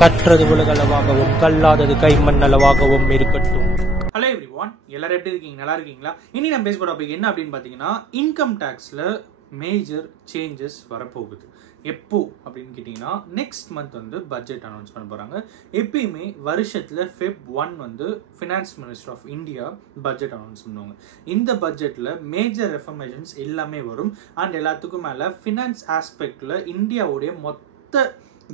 கற்றது உலகளவாகவும் கல்லாதது கைமண் அளவாகவும் இருக்கட்டும். Hello everyone, எல்லாரும் எப்படி இருக்கீங்க? நல்லா இருக்கீங்களா? இனி நம்ம பேச போற டாபிக் என்ன அப்படின்னு பாத்தீங்கன்னா, இன்கம் டாக்ஸ்ல மேஜர் சேஞ்சஸ் வரப்போகுது. எப்போ அப்படின்னு கேட்டீங்கன்னா, நெக்ஸ்ட் மந்த் வந்து பட்ஜெட் அனௌன்ஸ் பண்ண போறாங்க. எப்பயுமே வருஷத்துல Feb 1 வந்து finance minister of India budget announce பண்ணுவாங்க. இந்த பட்ஜெட்ல மேஜர் ரெஃபர்மேஷன்ஸ் எல்லாமே வரும். அண்ட் எல்லாத்துக்கும் மேல ஃபினான்ஸ் ஆஸ்பெக்ட்ல இந்தியாவுடைய மொத்த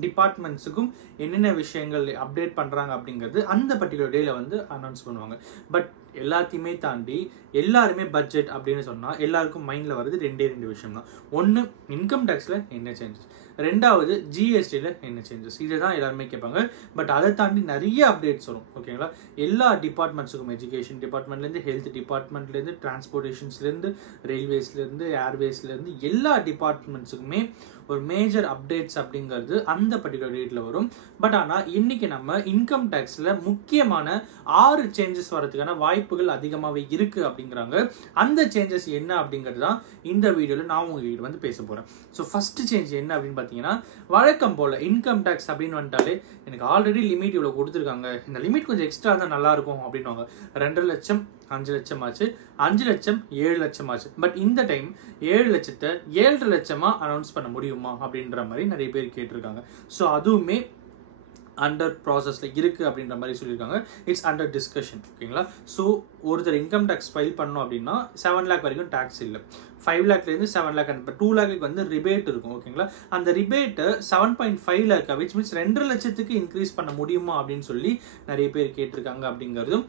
டிபார்ட்மெண்ட்ஸுக்கும் என்னென்ன விஷயங்கள் அப்டேட் பண்றாங்க அப்படிங்கிறது அந்த பர்டிகுலர் டேல வந்து அனௌன்ஸ் பண்ணுவாங்க. பட் எல்லாத்தையுமே தாண்டி எல்லாருமே பட்ஜெட் அப்படின்னு சொன்னா எல்லாருக்கும் மைண்ட்ல வருது ரெண்டே விஷயம் தான். ஒன்னு, இன்கம் டேக்ஸ்ல என்ன சேஞ்சஸ், ரெண்டாவது ஜிஎஸ்டில என்ன சேஞ்சஸ். இதுதான் எல்லாருமே கேட்பாங்க. பட் அதை தாண்டி நிறைய அப்டேட்ஸ் வரும். ஓகேங்களா? எல்லா டிபார்ட்மெண்ட்ஸுக்கும், எஜுகேஷன் டிபார்ட்மெண்ட்லேருந்து, ஹெல்த் டிபார்ட்மெண்ட்லேருந்து, டிரான்ஸ்போர்ட்டேஷன்ஸ்லேருந்து, ரயில்வேஸ்லேருந்து, ஏர்வேஸ்லேருந்து எல்லா டிபார்ட்மெண்ட்ஸுக்குமே ஒரு மேஜர் அப்டேட்ஸ் அப்படிங்கிறது அந்த பர்டிகுலர் டேட்ல வரும். பட் ஆனால் இன்னைக்கு நம்ம இன்கம் டேக்ஸ்ல முக்கியமான 6 சேஞ்சஸ் வரதுக்கான வாய்ப்புகள் அதிகமாகவே இருக்கு அப்படிங்கிறாங்க. அந்த சேஞ்சஸ் என்ன அப்படிங்கிறது தான் இந்த வீடியோல நான் உங்ககிட்ட வந்து பேச போறேன். ஸோ ஃபர்ஸ்ட் சேஞ்ச் என்ன அப்படின்னு பார்த்தீங்கன்னா, வழக்கம் போல இன்கம் டேக்ஸ் அப்படின்னு வந்துட்டாலே எனக்கு ஆல்ரெடி லிமிட் இவ்வளோ கொடுத்துருக்காங்க, இந்த லிமிட் கொஞ்சம் எக்ஸ்ட்ரா தான் நல்லா இருக்கும் அப்படின்வாங்க. 2 லட்சம் 5 லட்சம் ஆச்சு, 5 லட்சம் 7 லட்சம் ஆச்சு. பட் இந்த டைம் 7 லட்சத்தை 7.5 லட்சமா அனௌன்ஸ் பண்ண முடியுமா அப்படின்ற மாதிரி நிறைய பேர் கேட்டிருக்காங்க. ஸோ அதுவுமே அண்டர் ப்ராசஸ்ல இருக்கு அப்படின்ற மாதிரி சொல்லியிருக்காங்க. It's under discussion. ஓகேங்களா? ஸோ ஒருத்தர் இன்கம் டேக்ஸ் ஃபைல் பண்ணோம் அப்படின்னா 7 லேக் வரைக்கும் டேக்ஸ் இல்லை. 5 லேக்லேருந்து 7 லேக், அந்த 2 லேக்கு வந்து ரிபேட் இருக்கும். ஓகேங்களா? அந்த ரிபேட்டை 7.5 லேக் விச் மீன்ஸ் 2 லட்சத்துக்கு இன்க்ரீஸ் பண்ண முடியுமா அப்படின்னு சொல்லி நிறைய பேர் கேட்டிருக்காங்க அப்படிங்கிறதும்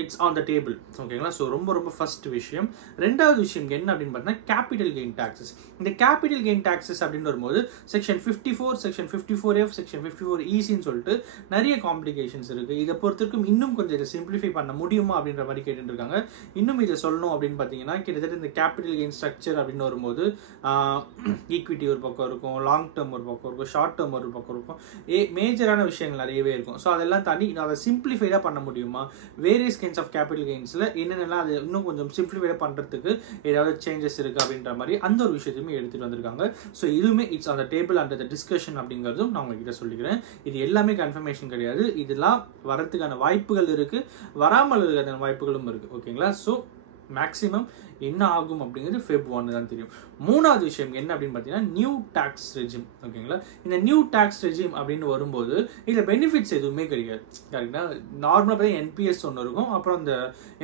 இட்ஸ் ஆன் த டேபிள். ஓகேங்களா? ஸோ ரொம்ப ஃபர்ஸ்ட் விஷயம். ரெண்டாவது விஷயம் என்ன அப்படின்னு பார்த்தீங்கன்னா, கேபிட்டல் கெயின் டாக்ஸஸ். இந்த கேபிட்டல் கெயின் டாக்ஸஸ் அப்படின்னு வரும்போது செக்ஷன் 54, செக்ஷன் 54F, செக்ஷன் 54ECன்னு சொல்லிட்டு நிறைய காம்ப்ளிகேஷன்ஸ் இருக்கு. இதை பொறுத்திருக்கும் இன்னும் கொஞ்சம் இதை சிம்பிளிஃபை பண்ண முடியுமா அப்படின்ற மாதிரி கேட்டுட்டு இருக்காங்க. இன்னும் இதை சொல்லணும் அப்படின்னு பார்த்தீங்கன்னா, கிட்டத்தட்ட இந்த கேபிட்டல் கெயின் ஸ்ட்ரக்சர் அப்படின்னு வரும்போது ஈக்விட்டி ஒரு பக்கம் இருக்கும், லாங் டேர்ம் ஒரு பக்கம் இருக்கும், ஷார்ட் டேர்ம் ஒரு பக்கம் இருக்கும், மேஜரான விஷயங்கள் நிறையவே இருக்கும். ஸோ அதெல்லாம் தாண்டி அதை சிம்பிளிஃபைடாக பண்ண முடியுமா, வேரியஸ் கைண்ட்ஸ் ஆஃப் கேபிட்டல் கெயின்ஸ்ல என்னென்னலாம் அது இன்னும் கொஞ்சம் சிம்பிளிஃபைடா பண்றதுக்கு ஏதாவது சேஞ்சஸ் இருக்கு அப்படின்ற மாதிரி அந்த ஒரு விஷயத்தையுமே எடுத்துட்டு வந்திருக்காங்க. ஸோ இதுவுமே it's on the table under the discussion அப்படிங்கிறதும் நான் உங்ககிட்ட சொல்லிக்கிறேன். இது எல்லாமே கன்ஃபர்மேஷன் கிடையாது. இதெல்லாம் வரதுக்கான வாய்ப்புகள் இருக்கு, வராமல் இருக்கிற வாய்ப்புகளும் இருக்கு. ஓகேங்களா? ஸோ மேக்ஸிமம் என்ன ஆகும் அப்படிங்கிறது Feb 1 தான் தெரியும். மூணாவது விஷயம் என்ன அப்படின்னு பார்த்தீங்கன்னா, நியூ டாக்ஸ் ரெஜிம். ஓகேங்களா? இந்த நியூ டாக்ஸ் ரெஜிம் அப்படின்னு வரும்போது இதில் பெனிஃபிட்ஸ் எதுவுமே கிடையாது. கரெக்டா? நார்மலாக பார்த்தா என்பிஎஸ் ஒன்று இருக்கும், அப்புறம் இந்த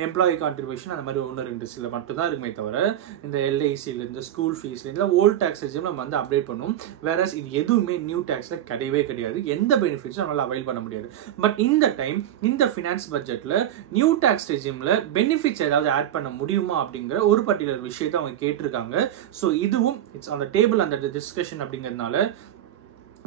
எம்ப்ளாயி கான்ட்ரிபியூஷன் அந்த மாதிரி 1-2 சில மட்டும் தான் இருக்குமே தவிர இந்த எல்ஐசிலேருந்து, ஸ்கூல் ஃபீஸ்லேருந்து ஓல்ட் டாக்ஸ் ரெஜிம் நம்ம வந்து அப்டேட் பண்ணுவோம். வேற இது எதுவுமே நியூ டாக்ஸில் கிடையவே கிடையாது. எந்த பெனிஃபிட்ஸும் நம்மளால் அவைல் பண்ண முடியாது. பட் இந்த டைம் இந்த ஃபினான்ஸ் பட்ஜெட்டில் நியூ டாக்ஸ் ரெஜிமில் பெனிஃபிட்ஸ் ஏதாவது ஆட் பண்ண முடியுமா அப்படிங்கிற ஒரு பர்டிகுலர் விஷயத்தை அவங்க கேட்டிருக்காங்க. ஸோ இதுவும் இட்ஸ் ஆன் த டேபிள் அந்த டிஸ்கஷன் அப்படிங்கிறதுனால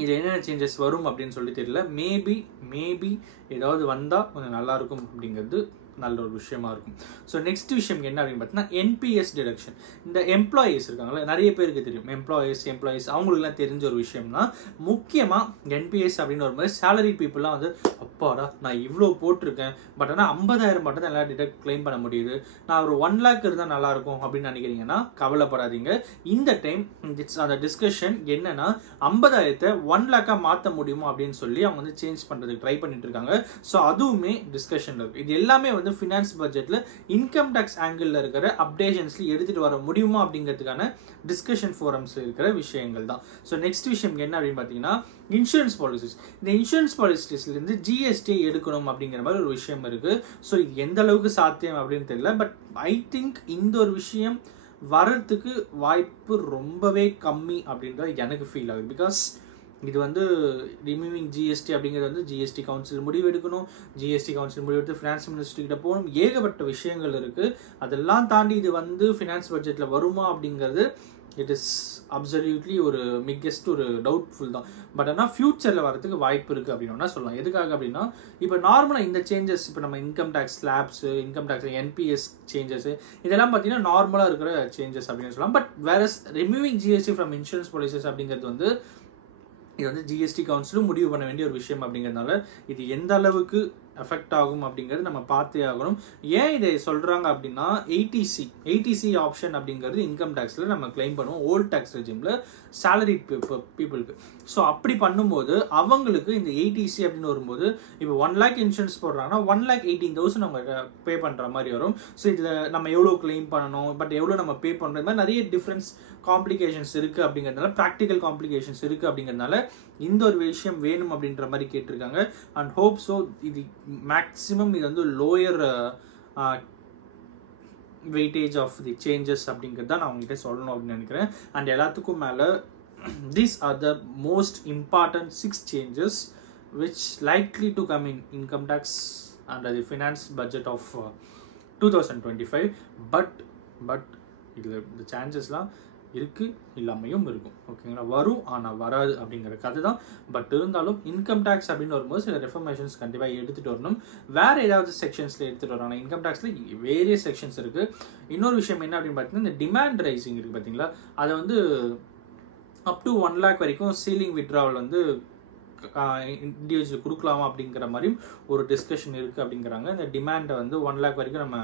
இது என்னென்ன சேஞ்சஸ் வரும் அப்படின்னு சொல்லி தெரியல. மேபி ஏதாவது வந்தால் கொஞ்சம் நல்லா இருக்கும் அப்படிங்கிறது நல்ல ஒரு விஷயமா இருக்கும். ஸோ நெக்ஸ்ட் விஷயம் என்ன அப்படின்னு பார்த்தீங்கன்னா, என்பிஎஸ் டிடக்ஷன். இந்த எம்ப்ளாயீஸ் இருக்காங்களா, நிறைய பேருக்கு தெரியும் எம்ப்ளாயீஸ் அவங்களுக்குலாம் தெரிஞ்ச ஒரு விஷயம் தான். முக்கியமாக என்பிஎஸ் அப்படின்னு ஒரு மாதிரி சேலரி பீப்புளெலாம் வந்து, அப்பாடா நான் இவ்வளோ போட்டிருக்கேன், பட் ஆனால் 50,000 மட்டும் தான் எல்லாம் டிடக்ட் கிளைம் பண்ண முடியுது, நான் ஒரு 1 லேக் இருந்தால் நல்லா இருக்கும் அப்படின்னு நினைக்கிறீங்கன்னா கவலைப்படாதீங்க. இந்த டைம் இட்ஸ் அந்த டிஸ்கஷன் என்னன்னா, 50,000 1 லேக்கா மாற்ற முடியுமா அப்படின்னு சொல்லி அவங்க வந்து சேஞ்ச் பண்ணுறதுக்கு ட்ரை பண்ணிட்டு இருக்காங்க. ஸோ அதுவுமே டிஸ்கஷன்ல இருக்கு. இது எல்லாமே வந்து ஃபினான்ஸ் பட்ஜெட்ல இன்கம் டாக்ஸ் ஆங்கிள் இருக்கிற அப்டேஷன்ஸ்ல எடுத்துட்டு வர முடியுமா அப்படிங்கிறதுக்கான டிஸ்கஷன் ஃபோரம்ஸ்ல இருக்கிற விஷயங்கள் தான். ஸோ நெக்ஸ்ட் விஷயம் என்ன அப்படின்னு பார்த்தீங்கன்னா, இன்சூரன்ஸ் பாலிசிஸ். இந்த இன்சூரன்ஸ் பாலிசிஸ்ல இருந்து ஜிஎஸ்டி எடுக்கணும் அப்படிங்கிற மாதிரி ஒரு விஷயம் இருக்கு. ஸோ இது எந்த அளவுக்கு சாத்தியம் அப்படின்னு தெரியல. பட் ஐ திங்க் இந்த ஒரு விஷயம் வர்றதுக்கு வாய்ப்பு ரொம்பவே கம்மி அப்படின்றது எனக்கு ஃபீல் ஆகுது. பிகாஸ் இது வந்து ரிமூவிங் ஜிஎஸ்டி அப்படிங்கிறது வந்து ஜிஎஸ்டி கவுன்சில் முடிவு எடுக்கணும், ஜிஎஸ்டி கவுன்சில் முடிவு எடுத்து ஃபினான்ஸ் மினிஸ்டர் கிட்ட போகணும், ஏகப்பட்ட விஷயங்கள் இருக்கு. அதெல்லாம் தாண்டி இது வந்து ஃபினான்ஸ் பட்ஜெட்ல வருமா அப்படிங்கிறது இட் இஸ் அப்சல்யூட்லி ஒரு பிக்கெஸ்ட் ஒரு டவுட்ஃபுல் தான். பட் ஆனால் ஃபியூச்சரில் வரதுக்கு வாய்ப்பு இருக்குது அப்படின்னு சொல்லலாம். எதுக்காக அப்படின்னா, இப்போ நார்மலாக இந்த சேஞ்சஸ், இப்போ நம்ம income tax slabs, income tax NPS changes, இதெல்லாம் பார்த்தீங்கன்னா நார்மலாக இருக்கிற சேஞ்சஸ் அப்படின்னு சொல்லலாம். பட் வேற removing GST from insurance policies அப்படிங்கிறது வந்து இது வந்து ஜிஎஸ்டி கவுன்சிலும் முடிவு பண்ண வேண்டிய ஒரு விஷயம் அப்படிங்கிறதுனால இது எந்த அளவுக்கு எஃபெக்ட் ஆகும் அப்படிங்கிறது நம்ம பார்த்தே ஆகணும். ஏன் இதை சொல்றாங்க அப்படின்னா ஏடிசி ஆப்ஷன் அப்படிங்கிறது இன்கம் டேக்ஸ்ல நம்ம கிளைம் பண்ணுவோம் ஓல்ட் டேக்ஸ் ரெஜிம்ல சேலரி பீப்புளுக்கு. ஸோ அப்படி பண்ணும்போது அவங்களுக்கு இந்த ஏடிசி அப்படின்னு வரும்போது இப்போ 1 lakh இன்சூரன்ஸ் போடுறாங்கன்னா 1,18,000 அவங்க பே பண்ற மாதிரி வரும். ஸோ இதுல நம்ம எவ்வளோ கிளைம் பண்ணணும், பட் எவ்வளோ நம்ம பே பண்ற மாதிரி நிறைய டிஃபரன்ஸ் காம்ப்ளிகேஷன்ஸ் இருக்கு அப்படிங்கிறதுனால, ப்ராக்டிக்கல் காம்ப்ளிகேஷன்ஸ் இருக்கு அப்படிங்கிறதுனால இந்த ஒரு விஷயம் வேணும் அப்படின்ற மாதிரி கேட்டிருக்காங்க. அண்ட் ஹோப் ஸோ இது மேக்ஸிமம் இது வந்து lower weightage of the changes அப்படிங்கிறது தான் நான் உங்கள்கிட்ட சொல்லணும் அப்படின்னு நினைக்கிறேன். அண்ட் எல்லாத்துக்கும் மேலே these are the most important 6 changes which likely to come in income tax under the finance budget of 2025. but இதில் இந்த சான்சஸ்லாம் இருக்கு, இல்லாமையும் இருக்கும். ஓகேங்களா, வரும் ஆனால் வராது அப்படிங்கிற கதை தான். பட் இருந்தாலும் இன்கம் டேக்ஸ் அப்படின்னு வரும்போது சில ரெஃபர்மேஷன்ஸ் கண்டிப்பாக எடுத்துகிட்டு வரணும். வேறு ஏதாவது செக்ஷன்ஸில் எடுத்துகிட்டு வராங்க. இன்கம் டேக்ஸில் வேரியஸ் செக்ஷன்ஸ் இருக்குது. இன்னொரு விஷயம் என்ன அப்படின்னு பார்த்தீங்கன்னா, இந்த டிமாண்ட் ரைசிங் இருக்குது பார்த்தீங்களா, அதை வந்து அப் டு 1 lakh வரைக்கும் சீலிங் வித்ட்ராவல் வந்து இண்டிவிஜுவல் கொடுக்கலாமா அப்படிங்கிற மாதிரியும் ஒரு டிஸ்கஷன் இருக்குது அப்படிங்கிறாங்க. இந்த டிமாண்டை வந்து 1 lakh வரைக்கும் நம்ம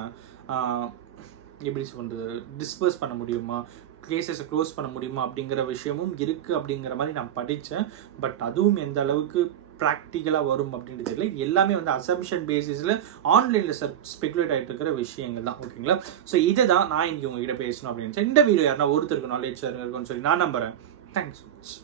எப்படி சொல்கிறது டிஸ்பர்ஸ் பண்ண முடியுமா, கேசஸை க்ளோஸ் பண்ண முடியுமா அப்படிங்கிற விஷயமும் இருக்குது அப்படிங்கிற மாதிரி நான் படித்தேன். பட் அதுவும் எந்த அளவுக்கு ப்ராக்டிக்கலாக வரும் அப்படின்றது தெரியல. எல்லாமே வந்து அசம்ஷன் பேசிஸில் ஆன்லைனில் ஸ்பெகுலேட் ஆகிட்டு இருக்கிற விஷயங்கள் தான். ஓகேங்களா, ஸோ இதை தான் நான் இங்கே உங்ககிட்ட பேசணும் அப்படின்னு. இந்த வீடியோ யாருன்னா ஒருத்தருக்கு நாலேஜ் இருக்குன்னு சொல்லி நான் நம்புகிறேன். Thanks so much.